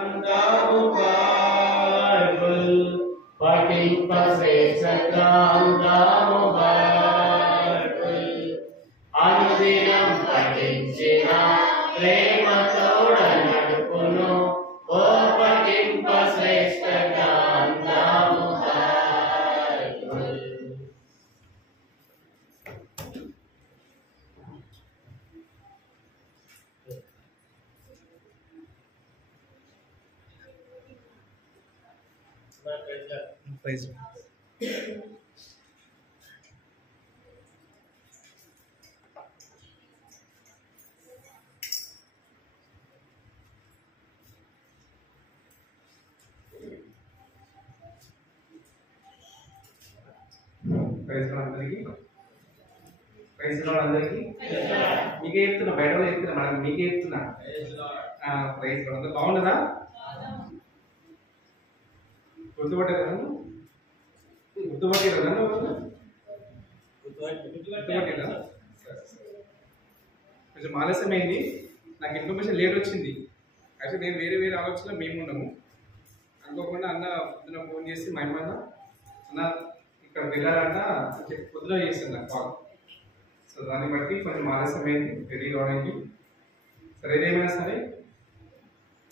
అందాము బైబిల్ పఠింపశ్రేష్టంగా అందాము బైబిల్ అనుదినం పఠించిన ప్రేమ తోడ నడుపును ఓ పఠింపశ్రేష్టంగా అందాము బైబిల్. ప్రైజ్ అందరికి మీకే చెప్తున్నా, బయట చెప్తున్నా, మనం మీకే చెప్తున్నా. ప్రైజ్ అందరూ బాగున్నదా? గుర్తుపట్టేదా? కొంచెం ఆలస్యమైంది, నాకు ఇన్ఫర్మేషన్ లేట్ వచ్చింది. యాక్చువల్లీ నేను వేరే వేరే ఆలోచనలో మేము ఉన్నాము. అనుకోకుండా అన్న పొద్దున ఫోన్ చేసి మా అన్న ఇక్కడ వెళ్ళాలంట పొద్దున చేశాను నాకు కాల్. సో దాన్ని బట్టి కొంచెం ఆలస్యమైంది రెడీ కావడానికి. సరే ఏదేమైనా సరే,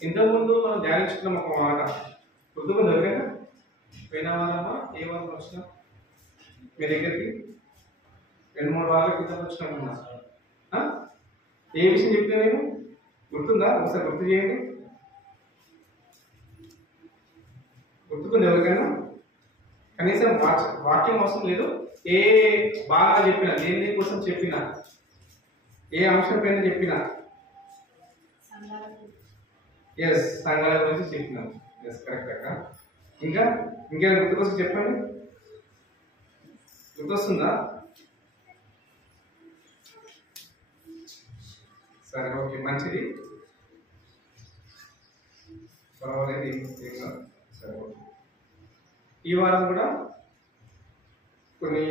ఇంతకుముందు మనం ధ్యానించుకున్నాం ఒక మాట గుర్తుకు దొరికాక పోయిన వారమా ఏ వారం వచ్చినా మీ దగ్గరికి 2-3 వారాల క్రితం వచ్చినట్టున్నా. ఏ విషయం చెప్తే నేను గుర్తుందా? ఒకసారి గుర్తు చేయండి. గుర్తుకుంది ఎవరికైనా? కనీసం వాక్యం అవసరం లేదు, ఏ బాగా చెప్పినా, దేని కోసం చెప్పినా, ఏ అంశం పైన చెప్పినా, ఎస్ సంఘాల గురించి చెప్పినాం. ఎస్ కరెక్ట్ అక్క. ఇంకా ఇంకేమైనా గుర్తుకొస్తే చెప్పండి. గుర్తొస్తుందా? సరే ఓకే, మంచిది, పర్వాలేదు. సరే ఓకే. ఈ వారం కూడా కొన్ని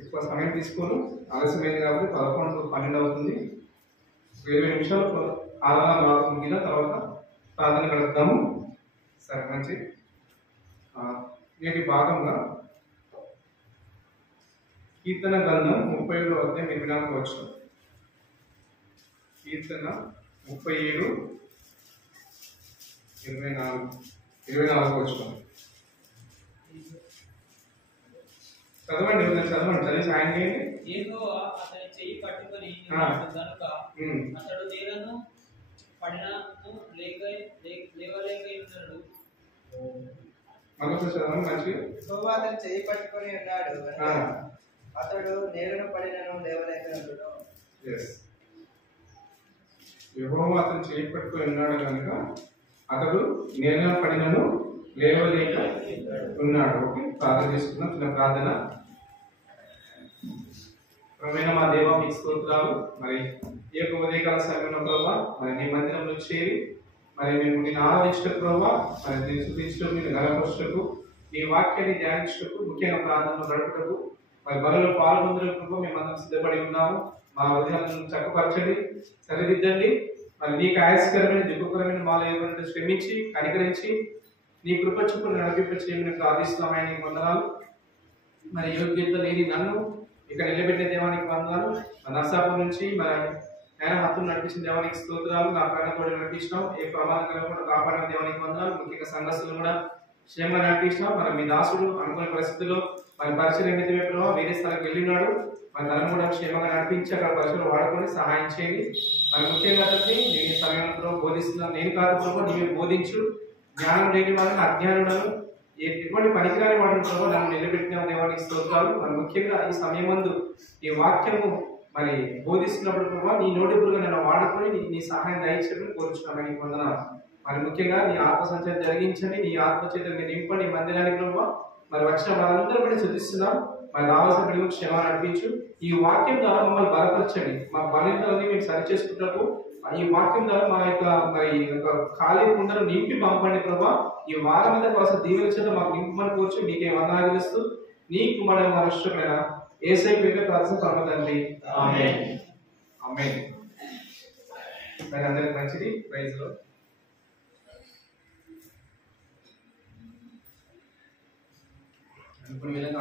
ఎక్కువ సమయం తీసుకోను, ఆలస్యమైంది కాబట్టి 11-12 అవుతుంది. 20 నిమిషాలు ఆరాధన ముగిన తర్వాత ప్రార్థన గడుపుతాము. సరే మంచిది. నేటి భాగంగా కీర్తన గ్రంథం 37వ అధ్యాయం 24వ వచనం. కీర్తన 37:24 వచనం చదవండి. చదవండి, చదివి సాయం చేయండి. యెహోవా అతని చెయ్యి పట్టుకొని ఉన్నాడు గనుక అతడు నేలను పడినను లేవలేకపోయినాడు. మరొకసారి చదవండి మంచిగా. యెహోవా అతని చెయ్యి పట్టుకొని ఉన్నాడు గనుక అతడు నేలను పడినను లేవలేకపోయినాడు. యెహోవా అతని చెయ్యి పట్టుకొని ఉన్నాడు కనుక అతడు నేలను పడినను లేవలేక ఉన్నాడు. ఓకే, ప్రార్థన చేసుకున్నాం. చిన్న ప్రార్థన. ప్రమేణ మా దేవ మీకు స్తోత్రాలు. మరి ఈ యొక్క ఉదయకాల సమయంలో ప్రభావ మరి నీ మందిరంలో చేరి మరి మేము నేను ఆరాధించటకు ప్రభావ, మరి నేను స్తుతించటకు, నేను గణపరచటకు, నీ వాక్యాన్ని ధ్యానించటకు, ముఖ్యంగా ప్రార్థనలో గడుపుటకు మరి బలలో పాల్గొందులకు మేమందరం సిద్ధపడి ఉన్నాము. మా హృదయాలను చక్కపరచండి, సరిదిద్దండి. మరి నీకు ఆయాస్కరమైన దుఃఖకరమైన మాలో ఏమైనా శ్రమించి కనికరించి నీ కృప చూపును నడిపించమని ప్రార్థిస్తున్నామని నీకు వందనాలు. మరి యోగ్యత లేని నన్ను ఇక్కడ నిలబెట్టిన దేవానికి వందనాలు. నర్సాపూర్ నుంచి మరి ఆయన హత్తులు నడిపించిన దేవానికి స్తోత్రాలు. నా ప్రాణం కూడా నడిపించినాం, ఏ ప్రమాదకరం కూడా కాపాడిన దేవానికి వందనాలు. ముఖ్యంగా సంఘస్థులు కూడా క్షేమంగా నడిపించినాం. మరి మీ దాసుడు అనుకునే పరిస్థితుల్లో మరి పరిచయం నిమిత్తమే వేరే స్థలానికి వెళ్ళినాడు. మరి తనను కూడా క్షేమంగా నడిపించి అక్కడ పరిచయం వాడుకొని సహాయం చేయండి. మరి ముఖ్యంగా అతన్ని నేను ఈ సమయంలో బోధిస్తున్నాను. నేను కాదు ప్రభు, నీవే బోధించు. జ్ఞానం లేని వాళ్ళని, అజ్ఞానులను, ఎటువంటి పనికిరాని వాడిని ప్రభు నన్ను నిలబెట్టిన దేవానికి స్తోత్రాలు. మరి ముఖ్యంగా ఈ సమయం ముందు ఈ వాక్యము మరి బోధిస్తున్నప్పుడు ప్రభావ నీ నోటి పురుగు నన్ను వాడుకొని నీ సహాయం దయచేయడం కోరుచున్నామని వందనాలు. మరి ముఖ్యంగా నీ ఆత్మ సంచారం జరిగించండి, నీ ఆత్మ చేత నింపండి మందిరానికి ప్రభావ. మరి వచ్చిన వాళ్ళందరూ కూడా చూపిస్తున్నాం. మరి రావాల్సిన పిల్లలకు క్షేమ నడిపించు. ఈ వాక్యం ద్వారా మమ్మల్ని బలపరచండి. మా బలహీనతలని మేము సరి చేసుకుంటాము. ఈ వాక్యం ద్వారా మా యొక్క మరి ఖాళీ కుండలు నింపి పంపండి ప్రభా. ఈ వారం మీద కోసం దీవెన చేత మాకు నింపమని కోర్చు. మీకే వందనాలు చేస్తూ నీ కుమారుడు మనుష్యుడైన యేసయ్య పేరిట ప్రార్థన పరమ తండ్రి, ఆమేన్. ఆమేన్. మరి అందరికి మంచిది. ప్రైజ్ లో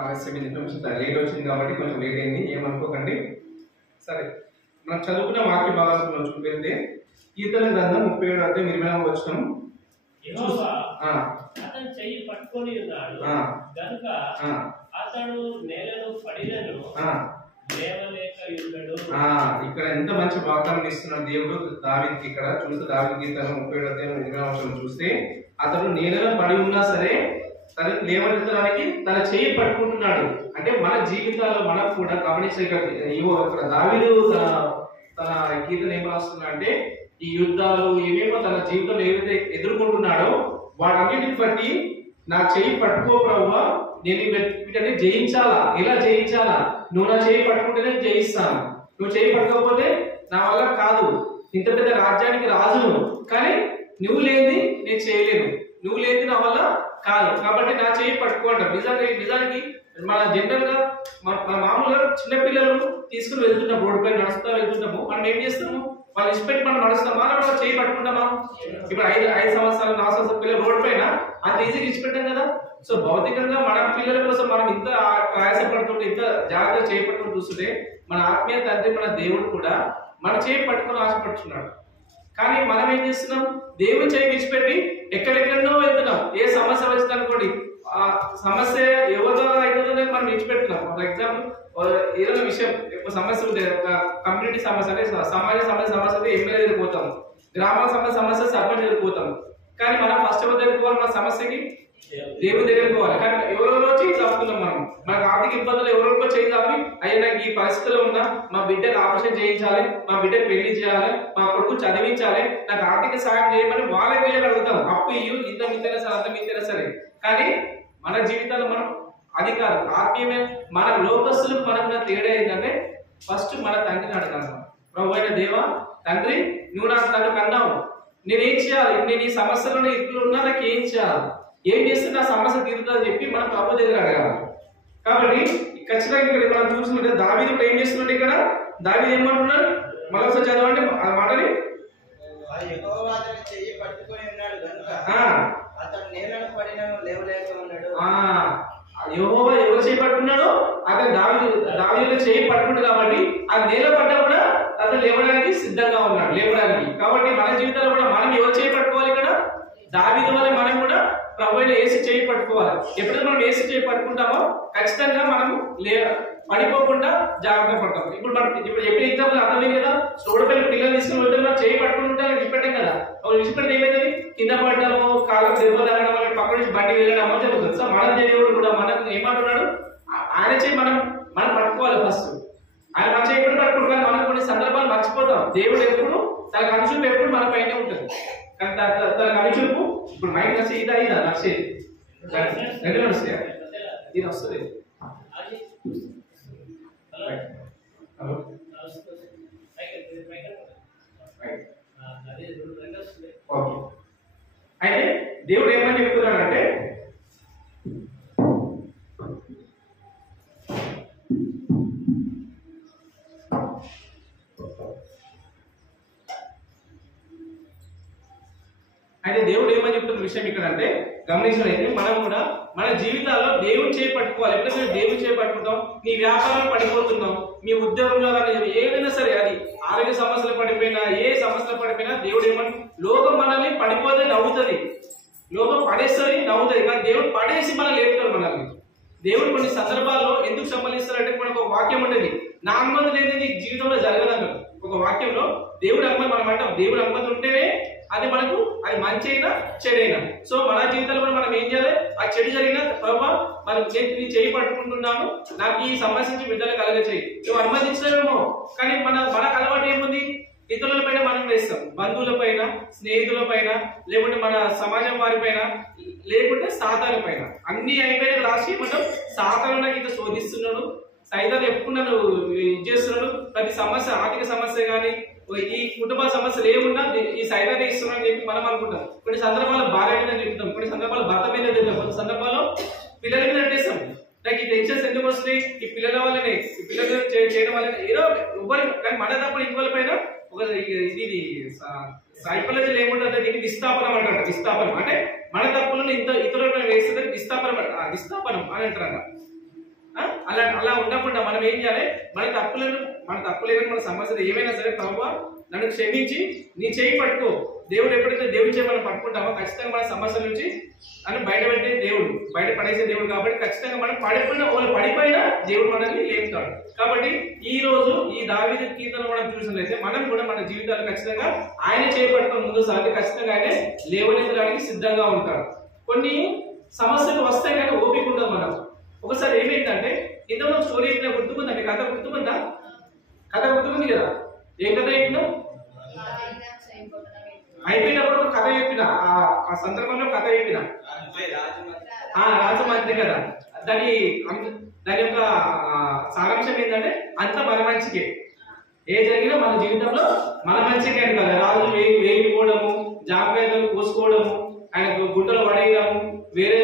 ఆలస్యమైంది, కొంచెం లేట్ వచ్చింది కాబట్టి కొంచెం లేట్ అయింది, ఏమనుకోకండి. సరే, మనం చదువుకున్న వాక్య భాగంలో చూపెడితే కీర్తన గ్రంథం 37 వచనం. యెహోవా అతని చెయ్యి పట్టుకొని ఉన్నాడు గనుక అతడు నేలను పడినను లేవలేక ఉన్నాడు. ఇక్కడ ఎంత మంచి వాగ్దానం ఇస్తున్నాడు దేవుడు దావీదుకి. ఇక్కడ చూస్తే దావీదు కీర్తన 37 వచనం చూస్తే అతడు నేలలో పడి ఉన్నా సరే తనకి లేవనెత్తడానికి తన చెయ్యి పట్టుకుంటున్నాడు. అంటే మన జీవితాల్లో మనకు కూడా గమనించే ఇక్కడ దావీదు తన కీర్తన ఏం రాస్తున్నా అంటే ఈ యుద్ధాలు ఏమేమో తన జీవితంలో ఏవైతే ఎదుర్కొంటున్నాడో వాటన్నిటిని బట్టి నా చెయ్యి పట్టుకో ప్రభువా, నేను వీటన్ని జయించాలా. ఎలా జయించాలా? నువ్వు నా చెయ్యి పట్టుకుంటేనే జయిస్తాను, నువ్వు చెయ్యి పట్టుకోకపోతే నా వల్ల కాదు. ఇంత పెద్ద రాజ్యానికి రాజును, కానీ నువ్వు లేని నేను చేయలేను, నువ్వు లేని నా వల్ల కాదు, కాబట్టి నా చెయ్యి పట్టుకోండి. నిజానికి మన జనరల్ గా మన మామూలుగా చిన్నపిల్లలు తీసుకుని వెళ్తున్నాం, రోడ్డు పైన నడుస్తూ వెళ్తుంటాము. మనం ఏం చేస్తాము? వాళ్ళు ఇష్టపెట్టి మనం నడుస్తామా, మనం చేయి పట్టుకుంటామా? ఇప్పుడు 5 సంవత్సరాలు 4 సంవత్సరాల పిల్లలు రోడ్డు పైన అంత ఈజీగా ఇష్టపెట్టాం కదా. సో భౌతికంగా మన పిల్లల కోసం మనం ఇంత ప్రయాసపడుతుంటే, ఇంత జాగ్రత్తగా చేపట్టుకుని చూస్తుంటే, మన ఆత్మీయ తండ్రి మన దేవుడు కూడా మన చేయి పట్టుకుని ఆశపడుతున్నాడు. కానీ మనం ఏం చేస్తున్నాం? దేవుని చేయి విడిచిపెట్టి ఎక్కడెక్కడో వెళ్తున్నాం. ఏ సమస్య వచ్చింది అనుకోండి, ఆ సమస్య ఎవరి ద్వారా అవుతుందో మనం విడిచిపెడుతున్నాం. ఫర్ ఎగ్జాంపుల్ ఏదైనా విషయం సమస్య ఉంటే, ఒక కమ్యూనిటీ సమస్య అంటే సమాజ సమస్య ఎమ్మెల్యే దగ్గరికి పోతాం, గ్రామ సమస్య సర్పంచ్ దగ్గరికి పోతాం. కానీ మనం ఫస్ట్ ఎవరి దగ్గరికి పోవాలి? మన సమస్యకి దేవుని దగ్గరికి పోవాలి. కానీ ఎవరెవరో చేయి చాపుతున్నాం. మనకు ఆర్థిక ఇబ్బందులు ఎవరెవరో చేయి చాపి, అయ్యా నాకు ఈ పరిస్థితుల్లో ఉన్నా, మా బిడ్డకు ఆపరేషన్ చేయించాలి, మా బిడ్డకు పెళ్లి చేయాలి, మా కొడుకు చదివించాలి, నాకు ఆర్థిక సాయం చేయమని వాళ్ళ వీళ్ళకి అడుగుతాం. అప్పు ఇయ్యు, ఇంత మింతైనా సరే అంత మింతైనా సరే. కానీ మన జీవితాల్లో మనం అది కాదు. ఆత్మీయమే మన లోకస్తులకు మనకు తేడా ఏంటంటే ఫస్ట్ మన తండ్రిని అడగాలి. ప్రభు అయిన దేవా, తండ్రి నువ్వు నన్ను కన్నావు, నేనేం చేయాలి? నేను ఈ సమస్యలో ఇట్లు ఉన్నా, నాకు ఏం చేయాలి? ఏం చేస్తే నా సమస్య తీరుతుందని చెప్పి మనం ప్రభు దగ్గర అడగాలి. కాబట్టి ఖచ్చితంగా ఇక్కడ మనం చూసుకుంటే దావీదు ఇప్పుడు ఏం చేస్తున్నాడు? ఇక్కడ దావీదు ఏమంటున్నాడు? మరొకసారి చదవండి ఆ మాటని. యెహోవా అతని చెయ్యి పట్టుకొని ఉన్నాడు గనుక అతడు నేలను పడినను లేవలేక ఉన్నాడు. యెహోవా ఎవరు చేయి పట్టుకున్నాడు? అతను దావీదు చేయి పట్టుకున్నాడు. కాబట్టి ఆ నేల పడ్డా కూడా అతను లేవడానికి సిద్ధంగా ఉన్నాడు, లేవడానికి. కాబట్టి మన జీవితంలో కూడా మనం ఎవరు చేయి పట్టుకోవాలి? ఇక్కడ దావీదు వల్ల మనం కూడా ప్రభు అయిన యేసు చేయి పట్టుకోవాలి. ఎప్పుడైతే మనం యేసు చేయి పట్టుకుంటామో ఖచ్చితంగా మనం పడిపోకుండా జాగ్రత్త పడతాం. ఇప్పుడు ఎప్పుడు ఎగ్జాంపుల్ అర్థమైంది కదా. స్టోడపల్లి పిల్లలు తీసుకుని వెళ్తే మనం చేయి పట్టుకుంటే విడిచిపెట్టాం కదా. విడిచిపెడితే ఏమైతుంది? కింద పడ్డాము, కాళ్ళకు దెబ్బ తగలడం, పక్క నుంచి బండి వెళ్ళడం అని జరుగుతుంది. సో మన దేవుడు కూడా మనకు ఏమంటున్నాడు? ఆయన చేయి మనం పట్టుకోవాలి ఫస్ట్. ఆయన మన చేయి ఎప్పుడు పట్టుకుంటాం, మనం కొన్ని సందర్భాలు మర్చిపోతాం. దేవుడు ఎప్పుడు తన కనుచూపు ఎప్పుడు మన పైన ఉంటుంది. కానీ తన కనుచూపు ఇప్పుడు మైండ్ నచ్చే ఇదా నచ్చేది రెండు నడుస్తాయి, ఇది వస్తుంది. Hello, okay. అయితే దేవుడు ఏమని చెప్తున్నాడంటే, దేవుడు ఏమని చెప్తున్న విషయం ఇక్కడ అంటే గమనించినట్లయితే మనం కూడా మన జీవితాల్లో దేవుని చేయి పట్టుకోవాలి. ఎప్పుడైతే దేవుని చేయి పట్టుకుంటాం, నీ వ్యాపారంలో పడిపోతున్నాం, మీ ఉద్యోగంలో కానీ ఏదైనా సరే, అది ఆరోగ్య సమస్యలు పడిపోయినా, ఏ సమస్యలు పడిపోయినా, దేవుడు ఏమని, లోకం మనల్ని పడిపోతే నవ్వుతుంది, లోకం పడేస్తుంది నవ్వుతుంది, కానీ దేవుడు పడేసి మనం లేపుతాడు మనల్ని. దేవుడు కొన్ని సందర్భాల్లో ఎందుకు సంబంధిస్తారంటే, మనకు ఒక వాక్యం ఉంటుంది, నా అనుమతి లేని నీ జీవితంలో జరగదు. ఒక వాక్యంలో దేవుడు అనుమతి, మనం అంటాం దేవుడు అనుమతి ఉంటేనే అది మనకు, అది మంచి అయినా చెడైనా. సో మన జీవితంలో కూడా మనం ఏం చేయాలి? ఆ చెడు జరిగిన ప్రభావ మనం చేయి పట్టుకుంటున్నాను, నాకు ఈ సమస్య నుంచి విడుదల కలగ చేయి. నువ్వు అనుమతించలేమో, కానీ మనకు అలవాటు ఏముంది? ఇతరుల పైన మనం వేస్తాం, బంధువుల పైన, స్నేహితుల పైన, లేకుంటే మన సమాజం వారి పైన, లేకుంటే సాతాను పైన. అన్ని అయిపోయిన లాస్ట్ ఏమంటాం? సాతాను నాకు ఇంత శోధిస్తున్నాడు, సైతాను ఎప్పుడు నన్ను చేస్తున్నాడు, ప్రతి సమస్య, ఆర్థిక సమస్య కానీ, ఈ కుటుంబ సమస్యలు ఏమున్నా ఈ సైతాన్ని ఇస్తున్నాడు అని చెప్పి మనం అనుకుంటాం. కొన్ని సందర్భాల్లో భార్య మీద చెప్తాం, కొన్ని సందర్భాల్లో భర్త మీద చెప్తాం, కొన్ని సందర్భాల్లో పిల్లల మీద పెట్టేస్తాం. నాకు ఈ టెన్షన్స్ ఎందుకు వస్తున్నాయి? ఈ పిల్లల వల్లనే, ఈ పిల్లలు చేయడం వల్లనే, ఏదో ఎవరి, కానీ మన తప్పుడు ఇంకోళ్ళ పైన ఒక ఇది సైకాలజీలో ఏముంటుంది? దీన్ని విస్థాపనం అంటారు. విస్థాపనం అంటే మన తప్పులను ఇతరుల పైన వేస్తే విస్థాపనం అని అంటారంట. అలా అలా ఉండకుండా మనం ఏం చేయాలి? మన తప్పులను మన సమస్యలు ఏమైనా సరే ప్రభువా నన్ను క్షమించి నీ చేయి పట్టుకో. దేవుడు ఎప్పుడైతే దేవుడి చేయి మనం పట్టుకుంటామో ఖచ్చితంగా మన సమస్యల నుంచి అని బయటపెట్టే దేవుడు, బయట పడేసే దేవుడు. కాబట్టి ఖచ్చితంగా మనం వాళ్ళు పడిపోయినా దేవుడు మనల్ని లేపుతాడు. కాబట్టి ఈ రోజు ఈ దావీదు కీర్తన మనం చూసినట్లయితే మనం కూడా మన జీవితాలు ఖచ్చితంగా ఆయన చేయి పట్టుకొని ముందు సాగి ఖచ్చితంగా ఆయన లేవనెత్తడానికి సిద్ధంగా ఉంటాడు. కొన్ని సమస్యలు వస్తాయి కానీ ఓపిక ఉండదు మనం. ఒకసారి ఏమైందంటే ఇంతలో స్టోరీ చెప్పిన గుర్తుకుందా? మీ కథ గుర్తుకుందా? కథ గుర్తుకుంది కదా? ఏం కథ చెప్పినా? అయిపోయినప్పుడు కథ చెప్పిన ఆ సందర్భంలో కథ చెప్పిన రాజమంత్రి కదా. దాని యొక్క సారాంశం ఏంటంటే అంత మన మంచికే, ఏ జరిగినా మన జీవితంలో మన మంచికే అని కదా. రాజు వేగిపోవడము, జాగ్రత్తలు కోసుకోవడము, ఆయన గుంటలు పడేయడము, వేరే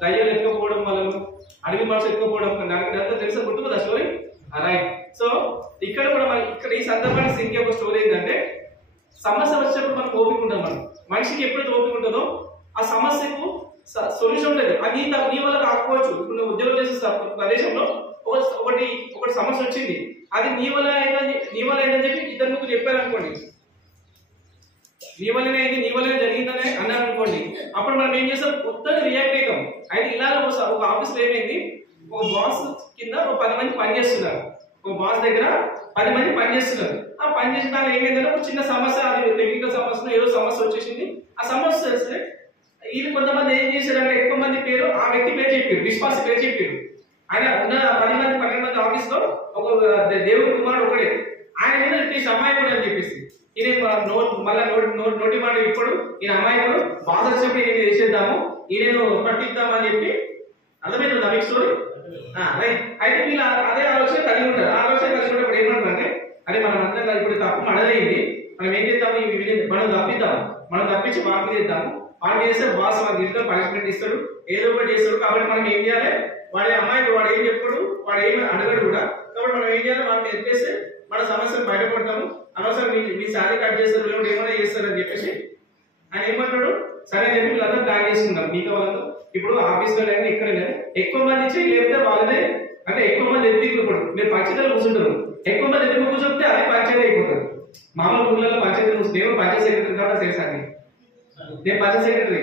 దయ్యాలు ఎత్తుకపోవడం, వాళ్ళను అడవి మనుషులు ఎత్తుకపోవడం, నాకు తెలుసు. గుర్తుకుందా స్టోరీ? రైట్. సో ఇక్కడ కూడా ఇక్కడ ఈ సందర్భానికి సింగే ఒక స్టోరీ ఏంటంటే సమస్య వచ్చినప్పుడు మనకు ఓపిక ఉంటుంది. మనిషికి ఎప్పుడైతే ఓపిక ఉంటుందో ఆ సమస్యకు సొల్యూషన్ ఉండదు. అది నీ వల్ల కాకపోవచ్చు. ఇప్పుడు నువ్వు ఉద్యోగం చేసే ప్రదేశంలో ఒకటి సమస్య వచ్చింది, అది నీ వల్ల అయిందని చెప్పి ఇద్దరు ముగ్గురు చెప్పారు అనుకోండి, నీ వల్లనే అయింది, నీ వల్లనే జరిగిందని అన్నారు అనుకోండి. అప్పుడు మనం ఏం చేస్తాం? కొత్తగా రియాక్ట్ అవుతాం. అయితే ఇలా ఒక ఆఫీస్లో ఏమైంది, ఒక బాస్ కింద ఒక 10 మంది పనిచేస్తున్నారు. ఒక బాస్ దగ్గర 10 మంది పనిచేస్తున్నారు. ఆ పనిచేసిన దాని ఏమైందంటే ఒక చిన్న సమస్య, అది టెక్నికల్ సమస్య, ఏదో సమస్య వచ్చేసింది. ఆ సమస్య వస్తే ఇది కొంతమంది ఏం చేశారంటే ఎక్కువ మంది పేరు ఆ వ్యక్తి పేరు చెప్పారు, విశ్వాస పేరు చెప్పారు. ఆయన ఉన్న 10 మంది 12 మంది ఆఫీస్ లో ఒక దేవుడి కుమారుడు ఒకడే, ఆయన మీద చెప్పేసి అమాయకుడు అని చెప్పేసి ఈయన మళ్ళా నోటి మాట ఇప్పుడు ఈయన అమాయకుడు, బాధ చెప్పి నేను చేసేద్దాము, ఈయన పట్టిద్దామని చెప్పి. అర్థమైందా మీకు స్టోరీ? రైట్. అయితే వీళ్ళు అదే ఆలోచన కలిగి ఉంటారు. ఆలోచన కలిగి ఉన్నప్పుడు ఏమంటారంటే అరే మనం అంతా ఇప్పుడు తప్పు మనదైంది, మనం ఏం చేద్దాము, మనం తప్పించి వాకి చేద్దాము. వాకి చేస్తే బాస్ మనకి ఇస్తాడు, పనిష్మెంట్ ఇస్తాడు, ఏదో ఒకటి చేస్తాడు. కాబట్టి మనం ఏం చేయాలి? వాడి అమ్మాయికి వాడు ఏం చెప్పాడు, వాడు ఏమి అడగడు కూడా. కాబట్టి మనం ఏం చేయాలి? వాడిని ఎత్తేస్తే మన సమస్యను బయటపడతాము. అనవసరం మీ శాలరీ కట్ చేస్తారు, లేకపోతే ఏమైనా చేస్తారు అని చెప్పేసి ఆయన ఏమంటాడు? సరే అని చెప్పి వీళ్ళందరూ ప్లాన్ చేసుకుంటాం. మిగతా వాళ్ళతో ఇప్పుడు ఆఫీస్ లో లేని ఇక్కడ ఎక్కువ మంది చేయి లేకపోతే వాళ్ళదే, అంటే ఎక్కువ మంది ఎత్తి ఇప్పుడు మీరు పంచాయతీలో కూర్చుంటారు, ఎక్కువ మంది ఎత్తి కూర్చొస్తే అదే పంచాయతీ అయిపోతుంది. మామూలు ఊళ్ళలో పంచాయతీ కూర్చుంటే పంచాయతీ సెక్రటరీ కాబట్టి తెలుసా? నేను పంచాయతీ సెక్రటరీ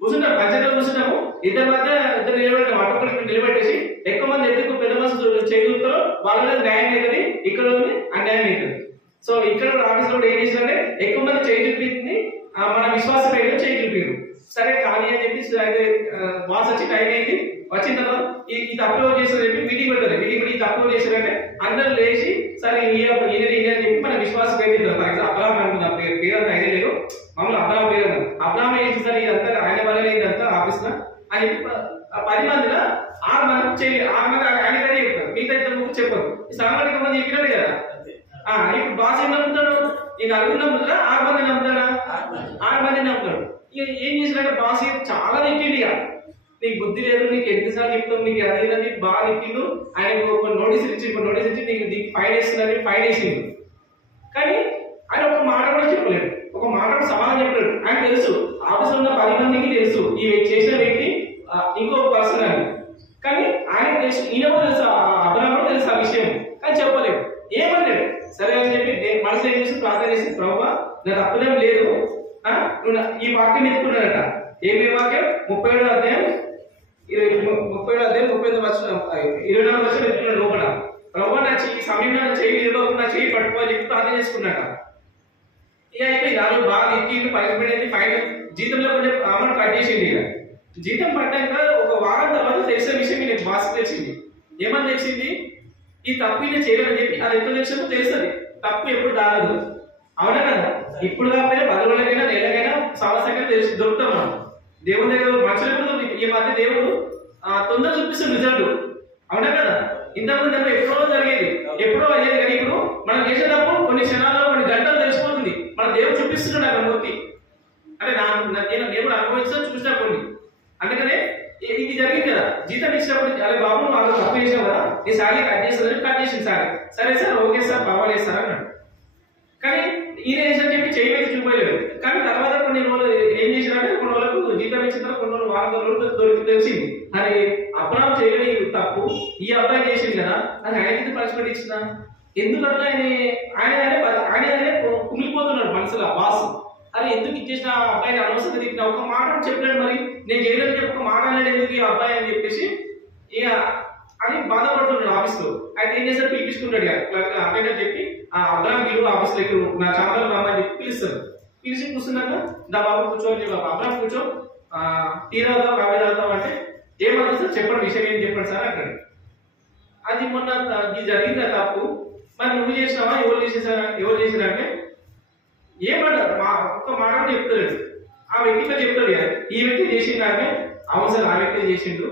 కూర్చుంటాం, పంచాయతీలో కూర్చుంటాము. ఇద్దరు మధ్య ఇద్దరు నిలబెట్టాము, అటుపక్కన నిలబెట్టేసి ఎక్కువ మంది ఎత్తుకు పెద్ద మనసు చేయగలుగుతారో వాళ్ళ న్యాయం అవుతుంది, ఇక్కడ అన్యాయం అవుతుంది. సో ఇక్కడ ఆఫీస్ లో ఏం చేశారంటే ఎక్కువ మంది చేయి చూపించింది మన విశ్వాస పేరు చేయి చూపారు. సరే కానీ అని చెప్పి అయితే బాస్ వచ్చి టైం అయింది. వచ్చిన తర్వాత ఈ తప్పు చేశారు చెప్పి మీటింగ్ పెడతారు. మీటింగ్ ఈ తప్పు చేశారంటే అందరూ లేచి సరే ఈయన అని చెప్పి మన విశ్వాస పేరు తింటారు. ఫర్ ఎగ్జాంపుల్ అబ్రాహం అనుకుందాం, పేరు అంతా ఐడియా లేదు, మామూలు అబ్రాహం పేరు అన్నారు. అబ్రాహం ఏం చేస్తారు, ఇదంతా ఆయన వల్ల ఇదంతా ఆఫీస్ లో అని చెప్పి 10 మందిలో 6 మంది చేయాలి, 6 మంది ఆయనకనే చెప్తారు, మిగతా ఇద్దరు ముగ్గురు చెప్పారు. ఈ సామాజిక మంది చెప్పినట్టు కదా. ఇప్పుడు బాస్ ఏం నమ్ముతాడు? ఈ 4 నమ్ముతాడా, 6 మంది నమ్ముతాడా? 6 మంది నమ్ముతాడు. ఏం చేసినట్టు బాస్ చాలా తిట్టిండు. ఇక నీకు బుద్ధి లేదు, నీకు ఎన్నిసార్లు చెప్తాం, నీకు అది బాగా తిట్టిండు. ఆయన ఒక నోటీస్ ఇచ్చి నీకు ఫైన్ వేస్తుందని ఫైన్ వేసిండు. కానీ ఆయన ఒక మాట కూడా చెప్పలేడు, ఒక మాట సమాధానం చెప్పలేడు. ఆయన తెలుసు ఆఫీస్ ఉన్న 10 మందికి తెలుసు ఈ చేసిన వ్యక్తి ఇంకో పర్సన్ అని. కానీ ఆయన తెలుసు, ఈయన తెలుసు, అబ్రాహం కూడా తెలుసు ఆ విషయం, కానీ చెప్పలేడు, ఏమన్నాడు. సరే అని చెప్పి మనసు ఏం చేసి ప్రార్థన చేసి ప్రభువా నా తప్పులేం లేదు, ఈ వాక్యం ఎత్తుకున్నాడట. ఏమి వాక్యం? 37వ అధ్యాయం 35వ వచనం 24వ వచనం ఎత్తుకున్నాడు లోపల. ప్రభువా నా ఈ సమయంలో నా చేయి పట్టుకోవాలి చెప్పి ప్రార్థన చేసుకున్నాట. ఇక అయిపోయింది. ఆ రోజు బాగా ఇచ్చిండు, పనిష్మెంట్ అయింది, ఫైన్, జీతంలో కొంచెం అమౌంట్ కట్ చేసింది. ఇక జీతం పట్టాక ఒక వారం తర్వాత తెలిసిన విషయం నేను బాస్ తెలిసింది. ఏమని తెలిసింది? ఈ తప్పు ఇలా చేయాలని చెప్పి అది ఎంత తెలిసినో తెలుస్తుంది. తప్పు ఎప్పుడు దాగదు, అవునా కదా? ఇప్పుడు కాకపోయినా 10 రోజులకైనా నెలకైనా సంవత్సరాలకైనా తెలిసి దొరుకుతాం మనం. దేవుని దగ్గర మనుషులకు ఈ మధ్య దేవుడు తొందర చూపిస్తుంది రిజల్ట్, అవునా కదా? ఇంతకుముందు ఎప్పుడో జరిగేది, ఎప్పుడో అయ్యేది. కానీ ఇప్పుడు మనం చేసేటప్పుడు కొన్ని క్షణాల్లో కొన్ని గంటలు తెలిసిపోతుంది. మన దేవుడు చూపిస్తున్నాడు అక్కడ మూర్తి. అంటే నేను కూడా అనుభవించా చూపిస్తా కొన్ని. అందుకనే ఇది జరిగింది కదా, జీతం ఇచ్చినప్పుడు అదే బాబు వాళ్ళు తప్పు చేసావు కదా, నీ శాలరీ కట్ చేస్తుంది, కట్ చేసింది సార్. సరే సార్, ఓకే సార్, పర్వాలేదు సార్ అన్నాడు. కానీ ఈయన వేసని చెప్పి చేయలేదు, చూపలేదు. కానీ తర్వాత కొన్ని రోజులు ఏం చేసినారంటే కొన్ని రోజులకు జీతం ఇచ్చిన తర్వాత కొన్ని రోజులు వారం రోజులు తెలిసింది. అది అబ్రహాం చేయని తప్పు ఈ అబ్బాయి చేసింది కదా, అది ఆయనకి పనిష్మెంట్ ఇచ్చిన ఎందుకంటే ఆయన కుమిలిపోతున్నాడు మనసులో బాస్. అది ఎందుకు ఇచ్చేసిన అబ్బాయిని అనవసరంగా తిట్టిన ఒక మాట చెప్పలేడు, మరి నేను చేయలేదు చెప్పి ఒక మాట అనేది ఎందుకు ఈ అబ్బాయి అని చెప్పేసి ఇక అని బాధపడుతున్నాడు ఆఫీస్ లో. అయితే ఏం చేశారు, పిలిపించుకుంటాడు అటెండర్ చెప్పి ఆ అబ్రాహం విలువ ఆఫీస్ లో ఇక్కడ నా ఛాంబర్ రమ్మని చెప్పి పిలుస్తారు. పిలిచి కూర్చున్నాక దా బాబు కూర్చోని చెప్పి అబ్రాహం కూర్చో టీ రావుతావు కావే రావుతావు అంటే ఏమవుతుంది సార్ చెప్పండి విషయం ఏం చెప్పండి సార్ అంటాడు. అది మొన్న ఇది జరిగింది తప్పు, మరి నువ్వు చేసినావా ఎవరు చేసారంటే ఏమంటారు ఒక్క మాట చెప్తాడు. ఆ వ్యక్తితో చెప్తాడు కదా ఈ వ్యక్తి చేసిందంటే అవును సార్ ఆ వ్యక్తి చేసిండు,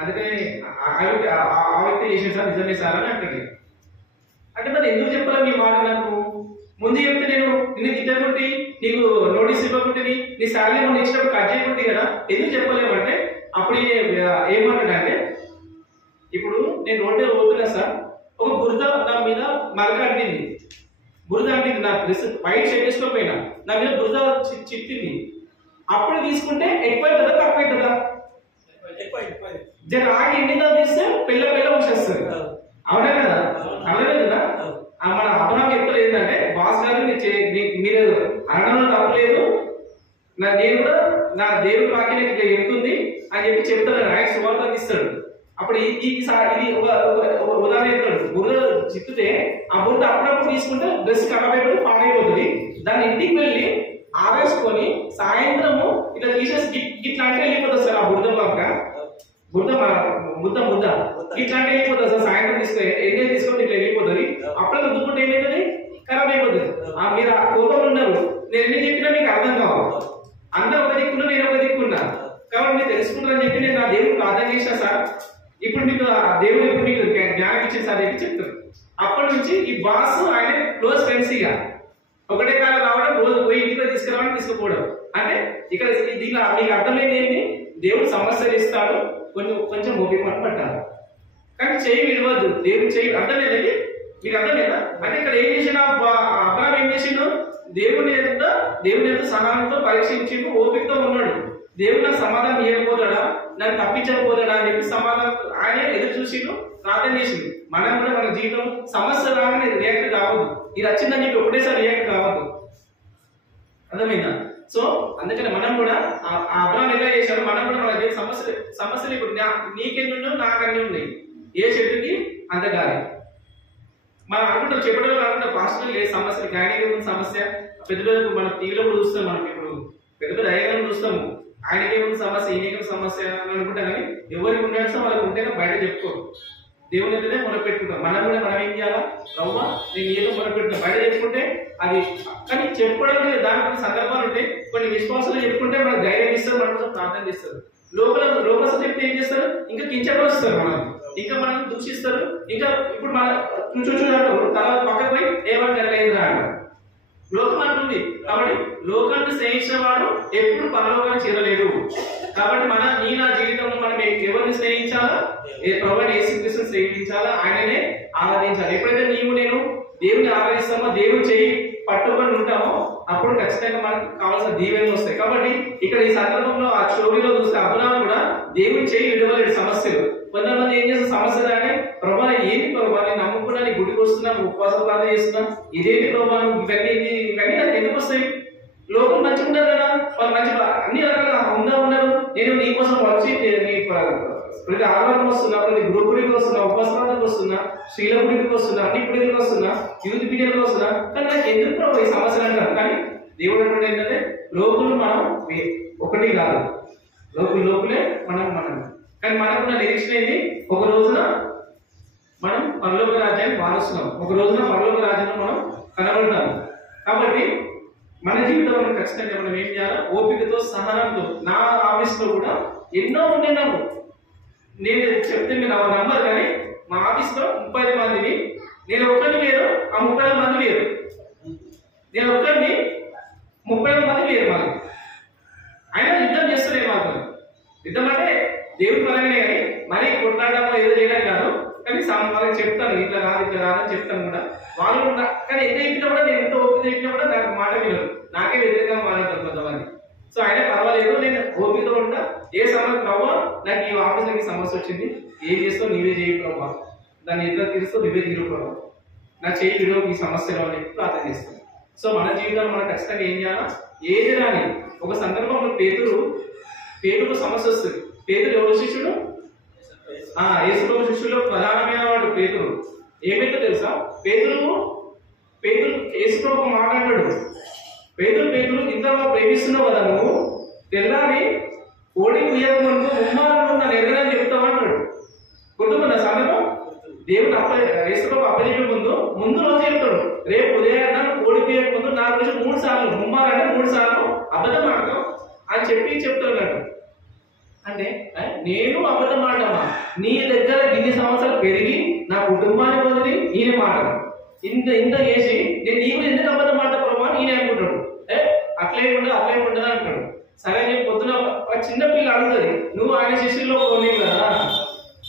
అందుకని ఆ వ్యక్తి చేసిండు సార్ నిజమే సార్ అని అంటాడు. అంటే మరి ఎందుకు చెప్పాలి మీ మాట నాకు ముందు చెప్తే నేను నిన్ను తిట్టకుంటే నీకు నోటీస్ ఇవ్వకుంటే నీ శాలరీ ముందు ఇచ్చినప్పుడు కట్ చేయకుంటే కదా ఎందుకు చెప్పలేమంటే అప్పుడు ఏమంటాడంటే ఇప్పుడు నేను రోడ్డు పోతున్నా సార్ ఒక బురద నా మీద మరక అంటింది, బురద అంటింది నా డ్రెస్ వైట్ షర్ట్ వేసుకోకపోయినా నా మీద బురద చిట్టింది, అప్పుడు తీసుకుంటే ఎక్కువ అవుతుందా తక్కువ అవుతుందా? జర ఆగి ఎండితో తీస్తే పిల్ల వచ్చేస్తుంది. అవునా కదా? అలాగే కదా మన అబ్రహాం చెప్తారు ఏంటంటే బాస్ గారు మీరు అనడంలో తప్పలేదు, నేను కూడా నా దేవుడి వాక్యం చెప్తుంది అని చెప్పి చెప్తాడు. ఆయన సువార్త ఇస్తాడు. అప్పుడు ఇది ఒక ఉదాహరణ చెప్తాడు. బురద చిత్తుతే ఆ బురద అప్పుడప్పుడు తీసుకుంటే డ్రెస్ కలబెట్టు పాడైపోతుంది, దాన్ని ఇంటికి వెళ్ళి ఆవేసుకొని సాయంత్రము ఇట్లా తీసేసి ఇట్లాంటి వెళ్ళిపోతుంది సార్. ఆ బురద పక్క ముద్ద ఇట్లాంటి వెళ్ళిపోతుంది సార్. సాయంత్రం తీసుకొని ఇట్లా వెళ్ళిపోతుంది. అప్పుడు దుద్దుకుంటే ఏమైతుంది, ఖరాబ్ అయిపోతుంది. మీరు ఆ కోపంలో ఉన్నారు, నేను ఎన్ని చెప్పినా మీకు అర్థం కావాలి. అందరూ ఒక దిక్కున్నా నేను ఒక దిక్కున్నా కాబట్టి మీరు తెలుసుకుంటారని చెప్పి నేను నా దేవుడు ప్రార్థన చేసిన సార్. ఇప్పుడు మీకు ఆ దేవుడు ఇప్పుడు మీకు జ్ఞానం ఇచ్చిన సార్ చెప్పి చెప్తారు. అప్పటి నుంచి ఈ బాస్ ఆయన క్లోజ్ ఫ్రెండ్స్ ఇక ఒకటే కాలం రావడం, రోజు పోయి ఇంటిలో తీసుకురావడం తీసుకుపోవడం. అంటే ఇక్కడ దీనిలో మీకు అర్థమైంది ఏంటి, దేవుడు సమస్యలు ఇస్తాడు, కొంచెం ఓపిక పట్టాలి కానీ చేయి విడవద్దు. దేవుడు చేయి అర్థమైందండి మీకు అర్థమైందా? అంటే ఇక్కడ ఏం చేసిన అబ్రాహం ఏం చేసిండు, దేవుని యొక్క సహనంతో పరీక్షించిండు, ఓపికతో ఉన్నాడు. దేవుడు నాకు సమాధానం ఇవ్వకపోతాడా, నన్ను తప్పించకపోతాడా అని చెప్పి సమాధానం ఆయన ఎదురు చూసిండు, ప్రార్థన చేసిండు. మనం కూడా మన జీవితం సమస్య రాగానే రియాక్ట్ కావద్దు, ఇది వచ్చిందని చెప్పి ఒకటేసారి రియాక్ట్ కావద్దు. అర్థమైందా? సో అందుకని మనం కూడా అబ్రాహం ఎలా చేశాడు, మనం కూడా మన సమస్యలు ఇప్పుడు నీకెన్ని ఉన్నాయో నాకు అన్ని ఉన్నాయి, ఏ చెట్టుకి అంత గాలి. మనం అనుకుంటాం చెప్పడం అనుకుంటాం పాస్టర్ ఏ సమస్య గాయనికి ఉన్న సమస్య పెద్ద మన టీవీలో కూడా చూస్తాం, మనం ఇప్పుడు పెద్ద అయ్యగారు చూస్తాము, ఆయనకే ఉన్న సమస్య ఈయనకే సమస్య అని అనుకుంటాం. కానీ ఎవరికి ఉండేస్తా వాళ్ళకి ఉంటేనే బయట చెప్పుకోరు, దేవుని ఎదురే మొరపెట్టుకుంటాం. మనం కూడా మనం ఏం చేయాలా, రవ్వ నేను ఏదో మొరపెట్టుకుంటాం బయట చెప్పుకుంటే అది. కానీ చెప్పడానికి దానికి సందర్భాలు ఉంటాయి, కొన్ని విశ్వాసాలు చెప్పుకుంటే మనకు ధైర్యం ఇస్తారు, మనం ప్రార్థన చేస్తారు. లోకస చెప్తే ఏం చేస్తారు, ఇంకా కించపరుస్తారు, మనం ఇంకా మనం దూషిస్తారు. ఇంకా ఇప్పుడు మన చూడాలి తల పక్కకు పోయి ఏమంటారు అంటారు. లోకం అంటుంది కాబట్టి లోకాన్ని స్నేహించిన వాడు ఎప్పుడు పరలోకాన్ని చేరలేడు. కాబట్టి నా జీవితంలో మనం ఎవరిని స్నేహించాలా, ప్రభువైన యేసుక్రీస్తుని స్నేహించాలా, ఆయననే ఆరాధించాలి. ఎప్పుడైతే నేను దేవుని ఆరాధిస్తామో, దేవుని చేయి పట్టుకొని ఉంటామో అప్పుడు ఖచ్చితంగా మనకు కావాల్సిన దీవెనలు వస్తాయి. కాబట్టి ఇక్కడ ఈ సందర్భంలో ఆ స్టోరీలో చూస్తే అబ్రహాం కూడా దేవుని చేయి విడవలేడు సమస్యలు. కొంతమంది ఏం చేస్తారు సమస్యలు అంటే ప్రభా ఏంటి ప్రభా నేను నమ్ముకున్నా, నీ గుడికి వస్తున్నాం, ఉపవాస ప్రార్థన చేస్తున్నాం, ఇదేంటి ప్రభా ఇవన్నీ నాకు ఎందుకు వస్తాయి? లోకం మంచిగా ఉంటారు కదా, వాళ్ళు మంచి అన్ని రకాల ఉన్నారు. నేను నీ కోసం వచ్చి ప్రతి ఆదివారం వస్తున్నా, ప్రతి గురు గుడికి వస్తున్నా, ఉపవాసాలకు వస్తున్నా, శ్రీల గుడికి వస్తున్నా, అన్ని గుడికి వస్తున్నా, యూత్ పీరియడ్కి వస్తున్నా, కానీ నాకు ఎందుకు ప్రభు ఈ సమస్యలు అంటారు. కానీ దేవుడు అంటే ఏంటంటే లోకులు మనం ఒకటి కాదు, లోకులే మనం. కానీ మనకున్న నిరీక్షణ ఏంటి, ఒక రోజున మనం పరలోక రాజ్యాన్ని వారసున్నాం, ఒక రోజున పరలోక రాజ్యాన్ని మనం కనబడతాము. కాబట్టి మన జీవితంలో ఖచ్చితంగా మనం ఏం చేయాలి, ఓపికతో సహనంతో. నా ఆఫీస్ లో కూడా ఎన్నో ఉండేనాము, నేను చెప్తే మీరు నమ్మరు కానీ మా ఆఫీస్ లో 30 మందిని, నేను ఒక్కరిని వేరు, ఆ 30 మంది వేరు, నేను ఒక్కరిని 30 మంది వేరు. మాకు ఆయన యుద్ధం చేస్తలే, మాకు యుద్ధం అంటే దేవుడి పరంగానే కానీ మరీ కొట్లాడడం ఏదో చేయడం కాదు. కానీ వాళ్ళకి చెప్తాను ఇట్లా రాదని చెప్తాను కూడా. వాళ్ళు కూడా కానీ ఎంత చెప్పినా కూడా, నేను ఎంత ఓపిక చెప్పినా కూడా నాకు మాట వినరు, నాకే వ్యతిరేకంగా మాట్లాడతారు కొంతమంది. సో ఆయన పర్వాలేదు, నేను ఓపికతో ఉంటా. ఏ సమస్య ప్రభావ ఆఫీస్లోకి సమస్య వచ్చింది, ఏం చేస్తావు నీవే చేయి ప్రభా, దాన్ని ఎంత తీరుస్తావు నువ్వే తీరు ప్రభా, నా చేయి విడవ ఈ సమస్యలో అని చెప్పి ప్రార్థన చేస్తాం. సో మన జీవితంలో మనం ఖచ్చితంగా ఏం చేయాలా, ఏది రాని ఒక సందర్భంలో పేతురు సమస్య వస్తుంది. పేతురు ఎవరు శిష్యుడు? యేసుప్రభు శిష్యుల్లో ప్రధానమైన వాడు పేతురు. ఏమైతే తెలుసా, పేతురు యేసుప్రభు మాట్లాడాడు, పేతురు ఇంతగా ప్రేమిస్తున్నావు కదా నువ్వు, తెల్లారి కోడి ఉయ్యక ముందు ఉమ్మాలను నా ఎరగనని చెప్తావు అంటాడు. గుర్తుకున్న సందర్భం దేవుడు యేసుప్రభు అప్పచెప్పే ముందు రోజు చెప్తాడు, రేపు ఉదయాన్న కోడి ఉయ్యక ముందు నా గురించి 3 సార్లు ఉమ్మాలంటే 3 సార్లు అబద్ధం ఆడతావు అని చెప్తున్నాడు. అంటే నేను అబద్ధం ఆడమా, నీ దగ్గర ఇన్ని సంవత్సరాలు పెరిగి నా కుటుంబాన్ని వదిలి ఈయన మాట ఇంత చేసి నేను నీ గురించి ఎందుకు అబద్ధం ఆడతా ప్రభావ ఈయన అనుకుంటాడు. అట్లే ఉండదు అంటాడు. సరే నేను పొద్దున చిన్న పిల్ల అడుగుతుంది, నువ్వు ఆయన శిష్యుల్లో పోలేవు కదా,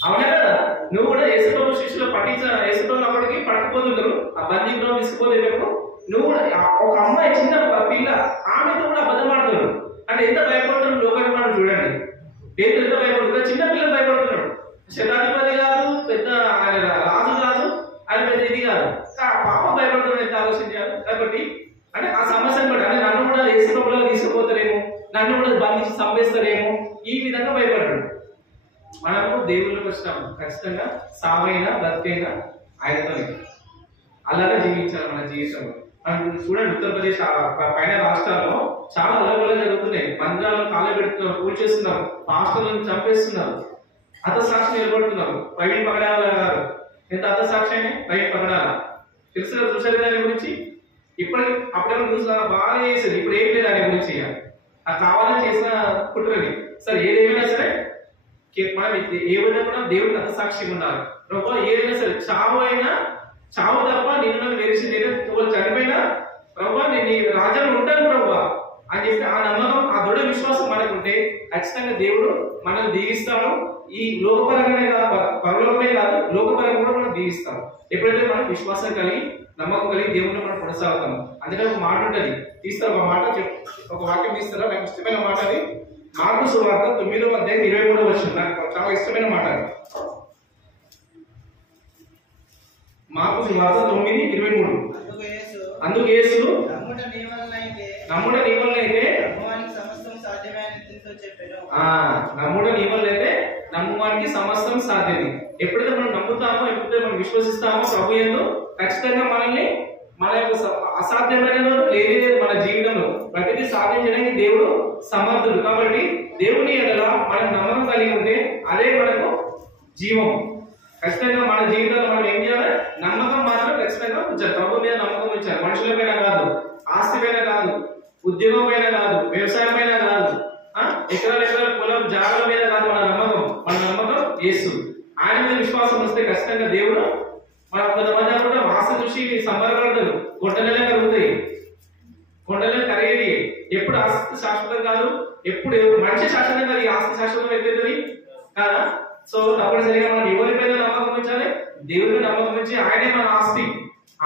అవునా కదా, నువ్వు కూడా యేసుప్రభు శిష్యులు యేసుప్రభు అప్పటికి పట్టుకుపోతున్నారు, ఆ బందీపురం తీసుకుపోలేవు, నువ్వు కూడా ఒక అమ్మాయి చిన్న పిల్ల ఆమెతో కూడా అబద్ధం ఆడుతున్నాడు. అంటే ఎంత భయపడుతున్నాడు లోకానికి మనం చూడండి. పేతురు ఎంత భయపడుతున్నాడు, చిన్న పిల్లలు భయపడుతున్నాడు. శతాధిపతి కాదు, పెద్ద ఆయన రాజు కాదు, ఆయన పెద్ద ఇది కాదు, పాప భయపడుతున్నాడు. ఎంత ఆలోచించాలి కాబట్టి అంటే ఆ సమస్యను బట్టి అంటే నన్ను కూడా యేసుప్రభులో తీసుకుపోతారేమో, నన్ను కూడా బంధించి చంపేస్తారేమో, ఈ విధంగా భయపడ్డాడు. మనము దేవుళ్ళకి వచ్చినాము, ఖచ్చితంగా సావైనా బ్రతికైనా ఆయనతోనే అలాగే జీవించాలి మన జీవితంలో. మనం చూడండి, ఉత్తరప్రదేశ్ పైన రాష్ట్రాల్లో చాలా అలగొల జరుగుతున్నాయి. మందిరాలను కాలబెడుతున్నారు, కూల్చేస్తున్నారు, పాస్టర్లను చంపేస్తున్నారు, హతసాక్షి నిలబడుతున్నారు. ప్రవీణ్ పగడాల గారు ఎంత హతసాక్షి అయినా, ప్రవీణ్ పగడాల తెలుసు కదా, చూసారు దాని గురించి. అప్పుడేమో న్యూస్ బాగా చేసేది, ఇప్పుడు ఏం లేదు దాని గురించి. అది కావాలని చేసిన కుట్రని. సరే ఏదేమైనా సరే మనం ఏమైనా కూడా దేవుడికి హతసాక్షిగా ఉండాలి. ఏదైనా సరే చావు తప్ప నిన్ను వెలిసింది, చనిపోయినా ప్రభావ నేను నీ రాజ్యంలో ఉంటాను ప్రభావ అని చెప్పి ఆ నమ్మకం, ఆ దృఢ విశ్వాసం మనకుంటే ఖచ్చితంగా దేవుడు మనల్ని దీవిస్తాడు. ఈ లోకపరంగానే కాదు, పరలోకమే కాదు, లోకపరంగా కూడా మనం దీవిస్తాం. ఎప్పుడైతే మనం విశ్వాసం కలిగి నమ్మకం కలిగి దేవుడిని మనం కొనసాగుతాము. అందుకని ఒక మాట ఉంటుంది, తీస్తారు ఒక మాట, ఒక వాక్యం తీస్తారా, నాకు ఇష్టమైన మాట అది. మార్కు సువార్త 9వ అధ్యాయం 23వ వచనం, నాకు చాలా ఇష్టమైన మాట. మార్కు సువార్త 9:23. అందుకు యేసు నమ్ముట నీ వలనైతే నమ్మువానికి సమస్తం సాధ్యమే. ఎప్పుడైతే మనం నమ్ముతామో, ఎప్పుడైతే మనం విశ్వసిస్తామో ప్రభు యందు, ఖచ్చితంగా మన యొక్క అసాధ్యమైన లేదు మన జీవితంలో ప్రతిదీ సాధించడానికి దేవుడు సమర్థుడు. కాబట్టి దేవుని ఎడల మనం నమ్మకం కలిగి ఉంటే అదే మనకు జీవం. ఖచ్చితంగా మన జీవితంలో మనం ఏం చేయాలి, నమ్మకం మాత్రం ఖచ్చితంగా ఉంచాలి. ప్రభు మీద నమ్మకం ఉంచాలి. మనుషుల పైన కాదు, ఆస్తి పైన కాదు, ఉద్యోగం పైన కాదు, వ్యవసాయం పైన కాదు, ఎకరాల పొలం జాగ్రత్త మీద కాదు. మన నమ్మకం యేసు. ఆయన మీద విశ్వాసం వస్తే ఖచ్చితంగా దేవుడు మన కొంతమంది కూడా వాసన చూసి సంబరపడతారు, కొండలే కలుగుతాయి, కొండలే కరిగేది. ఎప్పుడు ఆస్తి శాశ్వతం కాదు, ఎప్పుడు మనిషి శాశ్వతం కాదు, ఈ ఆస్తి శాశ్వతం ఎట్లయితుంది కదా. సో తప్పనిసరిగా మనం ఎవరిపైన నమ్మకం ఉంచాలి, దేవుడి నమ్మకం ఉంచి ఆయనే మన ఆస్తి,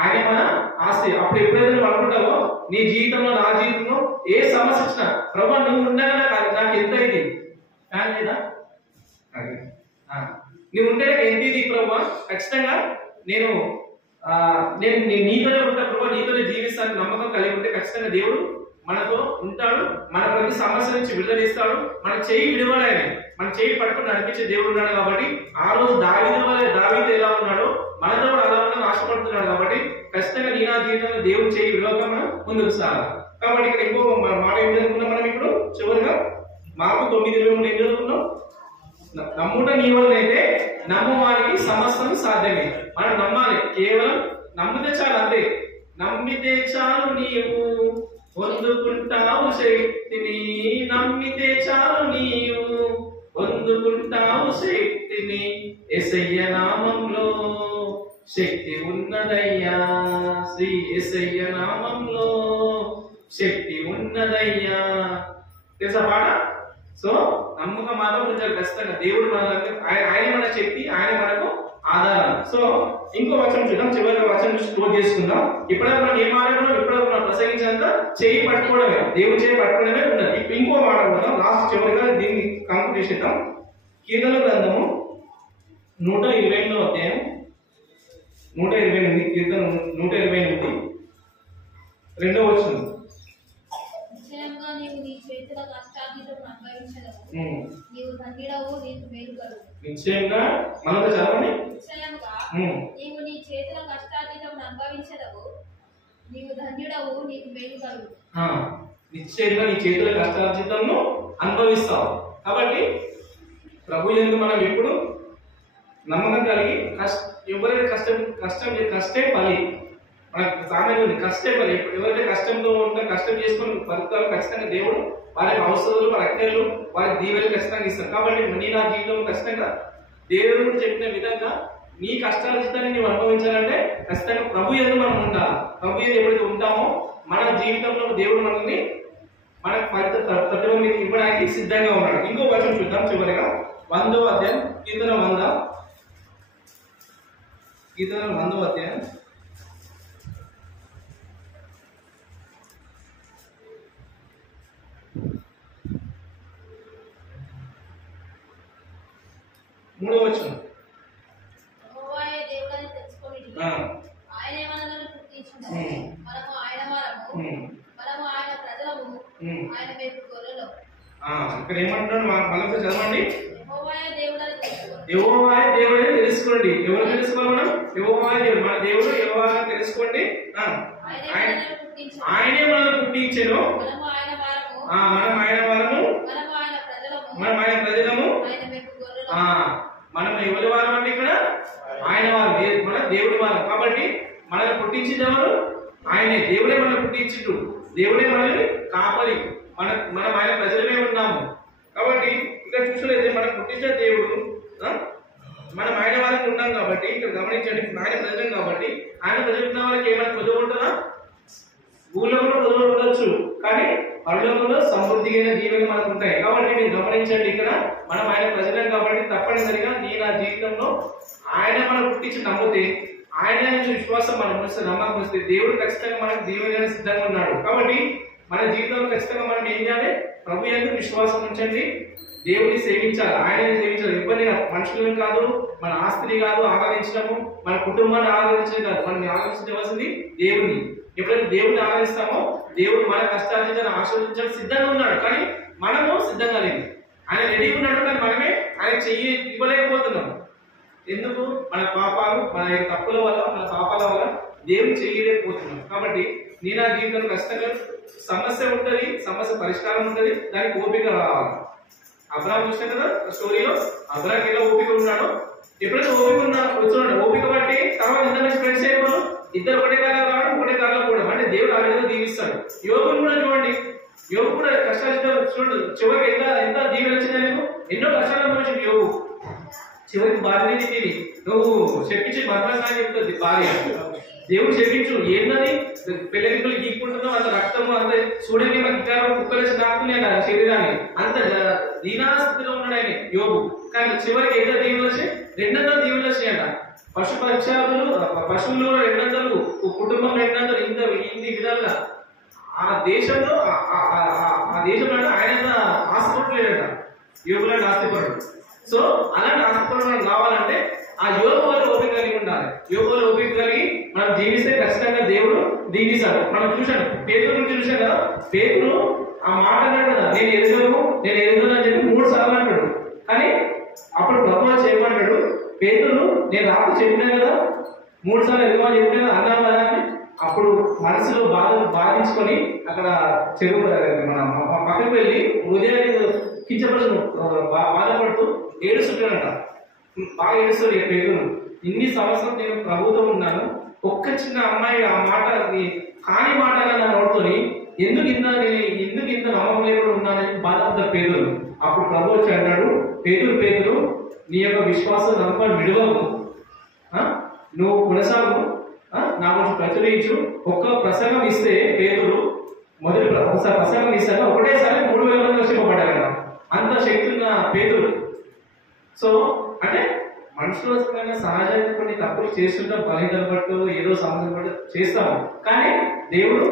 ఆయనే మన ఆస్తి. అప్పుడు ఎప్పుడైతే నువ్వు అనుకుంటావో నీ జీవితంలో, నా జీవితంలో ఏ సమస్య వచ్చినా ప్రభా నువ్వు ఉండగా నాకు ఎంత ఇది కానీ లేదా, నువ్వు ఉంటే ఎంత ఇది ప్రభా, ఖచ్చితంగా నేను నీతోనే ఉంటా ప్రభా, నీతోనే జీవిస్తాను నమ్మకం కలిగి ఉంటే ఖచ్చితంగా దేవుడు మనతో ఉంటాడు. మన ప్రతి సమస్య నుంచి విడుదల ఇస్తాడు. మన చేయి విడవలేని, మన చేయి పట్టుకుని నడిపించే దేవుడు ఉన్నాడు. కాబట్టి ఆ రోజు దావీదు ఎలా ఉన్నాడో మనతో కూడా అలా ఉన్న ఆశపడుతున్నాడు. కాబట్టి ఖచ్చితంగా నీ నా జీవితంలో దేవుడు చేయి విడవక మనం ముందుకు సాగాలి. కాబట్టి ఇక్కడ ఇంకో మాట ఏం చదువుకున్నాం మనం ఇప్పుడు చివరిగా, మార్కు 9:23 ఏం చదువుకున్నాం, నమ్ముట నీ వలనైతే నమ్మువానికి సమస్తం సాధ్యమే. మనం నమ్మాలి, కేవలం నమ్మితే చాలు, అంతే. నమ్మితే చాలు నీవు పొందుకుంటావు శక్తిని, నమ్మితే చాలు నీవు పొందుకుంటావు శక్తిని. యేసయ్య నామంలో శక్తి ఉన్నదయ్యా, శ్రీ యేసయ్య నామంలో శక్తి ఉన్నదయ్యా. తెలుసా పాట? సో నమ్మకం మాత్రం ఉంచాలి ఖచ్చితంగా. దేవుడు ఆయన మన శక్తి, ఆయన మనకు ఆధారం. సో ఇంకో వచనం చూద్దాం, చివరి వచనం చూసి క్లోజ్ చేసుకుందాం. ఇప్పటివరకు మనం ఏం మాట్లాడుకున్నాం, ఇప్పటివరకు మనం ప్రసంగించినంత చేయి పట్టుకోవడమే, దేవుడు చేయి పట్టుకోవడమే ఉన్నది. ఇంకో మాట కూడా లాస్ట్ చివరిగా దీన్ని కంక్లూడ్ చేసేద్దాం. కీర్తన గ్రంథము 128వ అధ్యాయం 128 కీర్తన 128 2వ వచనం. నిశ్చయంగా నీవు నీ చేతుల కష్టార్జితం అనుభవించదవు. నీవు ధన్యుడవు, నీకు మేలు కలుగు. నిశ్చయంగా మనకు చదవండి. నిశ్చయంగా నీవు నీ చేతుల కష్టార్జితం అనుభవించదవు. నీవు ధన్యుడవు, నీకు మేలు కలుగు. నిశ్చయంగా నీ చేతుల కష్టార్జితంను అనుభవిస్తావు. కాబట్టి ప్రభు యందు మనం ఎప్పుడు నమ్మకం కలిగి ఎవరైతే కష్టే పలి, మనకు సామాన్యం ఉంది, కష్టే పలి. ఎవరైతే కష్టంతో ఉంటారో కష్టం చేసుకుని బతుకుతారో ఖచ్చితంగా దేవుడు వారి ఔషధాలు, వారి అక్కలు, వారి దీవెలు ఖచ్చితంగా ఇస్తారు. కాబట్టి నీ నా జీవితంలో ఖచ్చితంగా దేవుడు చెప్పిన విధంగా నీ కష్టార్జితాన్ని నీవు అనుభవించాలంటే ఖచ్చితంగా ప్రభు యందు మనం ఉండాలి. ప్రభు యందు ఎప్పుడైతే ఉంటామో మన జీవితంలో దేవుడు మనల్ని మనకు ఫలితం ఇవ్వడానికి సిద్ధంగా ఉన్నాడు. ఇంకో వచనం చూద్దాం చివరిగా 100వ అధ్యాయం కీర్తన 100వ అధ్యాయం 3వ వచనం. యెహోవాయే దేవుడని తెలుసుకొనిడి. ఆయనే మనలను పుట్టించును. మనము ఆయన వారము, మనము ఆయన ప్రజలము, ఆయన మేపు గొర్రెలము. ఇక్కడ ఏమంటున్నాడు మనకు చదవండి. యెహోవాయే దేవుడని తెలుసుకోండి. యెహోవాయే దేవుడని తెలుసుకోండి. ఎవరు తెలుసుకోవాలి మనం? యెహోవాయే దేవుడు. మన దేవుడు యెహోవాని తెలుసుకోండి. ఆయనే మనల్ని పుట్టించెను. మనము ఆయన వారము, మనం ఆయన వారము, మనము ఆయన ప్రజలము, మనం ఆయన ప్రజలము, ఆయన మేపు గొర్రెలము. మనం ఎవరి వారం అంటే ఇక్కడ ఆయన వారు, మన దేవుడి వారం. కాబట్టి మనల్ని పుట్టించింది ఎవరు? ఆయనే. దేవుడే మనల్ని పుట్టించిండు. దేవుడే మనల్ని కాపరి. మనం ఆయన ప్రజలమే ఉన్నాము. కాబట్టి ఇక్కడ చూసినట్లయితే మనం పుట్టించిన దేవుడు, మనం ఆయన వారికి ఉన్నాం కాబట్టి ఇక్కడ గమనించండి, ఆయన ప్రజలం కాబట్టి ఆయన ప్రజలు ఉన్న వాళ్ళకి ఏమైనా పొదువు ఉంటుందా? ఊళ్ళో కూడా పొదువులు ఉండొచ్చు, కానీ పరలోకంలో సమృద్ధిగా దీవెన మనకు ఉంటాయి. కాబట్టి మీరు గమనించండి, ఇక్కడ మనం ఆయన ప్రజలం కాబట్టి తప్పనిసరిగా నీ నా జీవితంలో ఆయన మనం పుట్టించి నమ్మితే, ఆయన నుంచి విశ్వాసం మనం వస్తే, నమ్మకం వస్తే దేవుడు ఖచ్చితంగా మనకు దీవెన సిద్ధంగా ఉన్నాడు. కాబట్టి మన జీవితంలో ఖచ్చితంగా మనం ఏం చేయాలి? ప్రభు యందు విశ్వాసం ఉంచండి, దేవుడిని సేవించాలి, ఆయనని సేవించాలి. ఇబ్బంది మనుషులను కాదు, మన ఆస్తిని కాదు ఆరాధించడము, మన కుటుంబాన్ని ఆరాధించడం కాదు, మనం ఆరాధించవలసింది దేవుని. ఎప్పుడైతే దేవుడిని ఆరాధిస్తామో దేవుడు మన కష్టార్జితాన్ని ఆస్వాదించడం సిద్ధంగా ఉన్నాడు, కానీ మనము సిద్ధంగా లేదు. ఆయన రెడీ ఉన్నాడు, కానీ మనమే ఆయన చెయ్యి ఇవ్వలేకపోతున్నాం. ఎందుకు? మన పాపాలు, మన తప్పుల వల్ల, మన పాపాల వల్ల దేవుడు చేయలేకపోతున్నాం. కాబట్టి నీ నా జీవితంలో ఖచ్చితంగా సమస్య ఉంటుంది, సమస్య పరిష్కారం ఉంటుంది, దానికి ఓపిక రావాలి. అబ్రాహం చూసాం కదా స్టోరీలో, అబ్రాహం ఎలా ఓపిక ఉన్నాడో, ఎప్పుడైతే ఓపిక ఉన్నాడో కూర్చున్నాడు, ఓపిక బట్టి తర్వాత ఎంత మంచి ఫ్రెండ్స్ అయిపోయారు, ఇద్దరు ఒకటే కాలం రావడం, ఒకటే కాలం పోవడం, అంటే దేవుడు ఆ విధంగా దీవిస్తాడు. యోగుని కూడా చూడండి, యోగు కూడా కష్టాలు చూడండి, చివరికి ఎంత దీవెన వచ్చిందా? నీకు ఎన్నో కష్టాలు అనుభవించింది యోగు. చివరికి భార్య తిని నువ్వు చెప్పించి భద్రంగా చెప్తుంది భార్య, దేవుడు చెప్పించు ఏందని పెళ్లికలు గీక్కుంటున్నావు, అంత రక్తము అంత చూడని మనకి కుక్కలేసి నాకున్నాడు ఆ శరీరాన్ని, అంత దీనాస్థితిలో ఉన్నాడు ఆయన యోగు. కానీ చివరికి ఎంత దీవులు వచ్చాయి? 200 దీవులు వచ్చాయంట. పశువులు 200, కుటుంబం 200, ఇన్ని విధాలుగా ఆ దేశంలో ఆయన ఆస్తిపరులేడట, యోగులాంటి ఆస్తిపరుడు. సో అలాంటి ఆస్తిపరులు కావాలంటే ఆ యోగ వల్ల ఓపిక కలిగి ఉండాలి. యోగ వల్ల ఓపిక కలిగి మనం జీవిస్తే ఖచ్చితంగా దేవుడు దీవిస్తాడు. మనం చూసాడు, పేతురు గురించి చూసాం కదా, పేతురు ఆ మాట అన్నాడు కదా, నేను ఎదుగును అని చెప్పి 3 సార్లు అంటాడు. కానీ అప్పుడు ప్రభువు చేయమన్నాడు, పేతురు నేను రాత్రి చెప్పినా కదా, 3 సార్లు ఎదుగుమని చెప్పినా అన్నాను కదా అని. అప్పుడు మనసులో బాధించుకొని అక్కడ చెరువు మన పక్కకు వెళ్ళి హృదయాన్ని కించపరుచు బాధపడుతూ ఏడుస్తుంటాడంట. బాగా ఏడుస్తాడు పేతురు. ఇన్ని సంవత్సరం నేను ప్రభుతో ఉన్నాను, ఒక్క చిన్న అమ్మాయి ఆ మాట కాని మాట నా నోడుతోని ఎందుకు ఇంత నమ్మకం లేకుండా ఉన్నానని బాధపడ్డారు పేతురు. అప్పుడు ప్రభు వచ్చి అన్నాడు, పేతురు నీ యొక్క విశ్వాసం నమ్మకం విడవకు, నువ్వు కొనసాగు, నా గురించి ప్రచురించు. ఒక్క ప్రసంగం ఇస్తే పేతురు మొదటి ప్రసంగం ఇస్తాను ఒకటేసారి 3000 మంది రక్షింపబడ్డారు కదా, అంత శక్తి ఉన్న పేతురు. సో అంటే మనుషుల సహజంగా కొన్ని తప్పులు చేస్తుంటాం, బలహీనత పట్టు ఏదో సమస్య పట్టు చేస్తాము, కానీ దేవుడు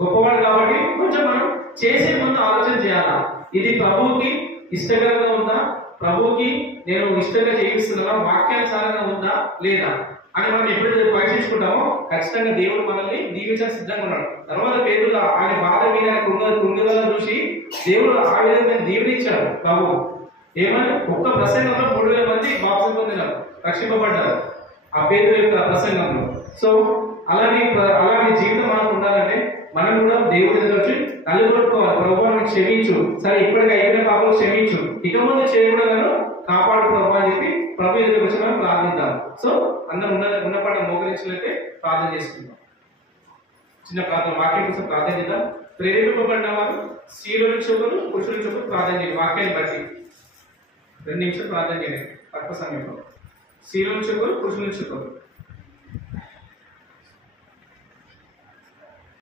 గొప్పవాడు కాబట్టి కొంచెం మనం చేసే ముందు ఆలోచన చేయాలా, ఇది ప్రభువుకి ఇష్టకరంగా ఉందా, ప్రభువుకి నేను ఇష్టంగా జీవిస్తున్నానా, వాక్యానుసారంగా ఉందా లేదా అని మనం ఎప్పుడైతే పరీక్షించుకుంటామో ఖచ్చితంగా దేవుడు మనల్ని దీవించడానికి సిద్ధంగా ఉన్నాడు. తర్వాత పేదలు ఆయన బాధ మీద కుండలను చూసి దేవుడు ఆ విధంగా దీవెనిచ్చాడు. ప్రభు ఏమని ఒక్క ప్రసంగంలో 3000 మంది బాప్తిసం పొందినారు, రక్షింపబడ్డారు ఆ పేదల యొక్క ప్రసంగంలో. సో అలాంటి జీవితం మనకు ఉండాలంటే మనం కూడా దేవుడి దగ్గర వచ్చి నలుగురుకోవాలి. ప్రభుత్వాన్ని క్షమించు, సరే ఇప్పటికీ అయిపోయిన పాపం క్షమించు, ఇక ముందు చేయకూడదు కాపాడు ప్రభు అని చెప్పి ప్రభు దగ్గర వచ్చి మనం ప్రార్థిద్దాం. సో అందరం ఉన్న పాట మోకరించినట్లయితే ప్రార్థన చేసుకుందాం. చిన్న ప్రార్థన వాక్యం కోసం ప్రార్థన చేద్దాం. ప్రేరేపింపబడిన వారు స్త్రీల నుంచి ఒకరు, పురుషుల నుంచి ఒకరు ప్రార్థన చేయండి. వాక్యాన్ని బట్టి 2 నిమిషాలు ప్రార్థన చేయండి తక్కువ సమయంలో. స్త్రీల నుంచి ఒకరు, పురుషుల నుంచి ఒకరు.